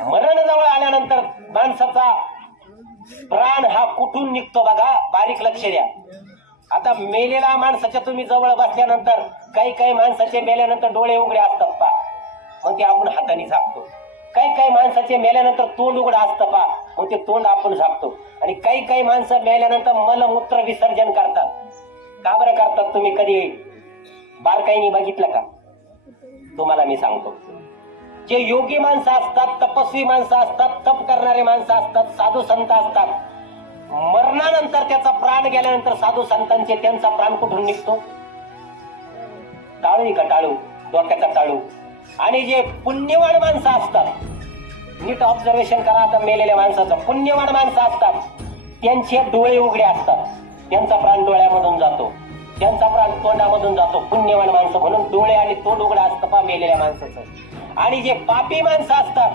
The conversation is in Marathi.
मरण जवळ आल्यानंतर माणसाचा प्राण हा कुठून निघतो बघा, बारीक लक्ष द्या. आता मेलेला माणसाच्या तुम्ही जवळ बसल्यानंतर काही काही माणसाचे मेल्यानंतर डोळे उघडे असतात पा, मग ते आपण हाताने झाकतो. काही काही माणसाचे मेल्यानंतर तोंड उघडं असतं पा, मग ते तोंड आपण झाकतो. आणि काही काही माणसं मेल्यानंतर मलमूत्र विसर्जन करतात. का बरं करतात तुम्ही कधी बारकाईने बघितलं का? तुम्हाला मी सांगतो. जे योगी माणसं असतात, तपस्वी माणसं असतात, तप करणारे माणसं असतात, साधू संत असतात, मरणानंतर त्याचा प्राण गेल्यानंतर साधू संतांचे त्यांचा प्राण कुठून निघतो? टाळू का टाळू, डोक्याचा टाळू. आणि जे पुण्यवान माणसं असतात, नीट ऑब्झर्वेशन करा आता मेलेल्या माणसाचं. पुण्यवान माणसं असतात त्यांचे डोळे उघडे असतात, त्यांचा प्राण डोळ्यामधून जातो, त्यांचा प्राण तोंडामधून जातो. पुण्यवान माणसं म्हणून डोळे आणि तोंड उघडं असतं पा मेलेल्या माणसाचं. आणि जे पापी माणसं असतात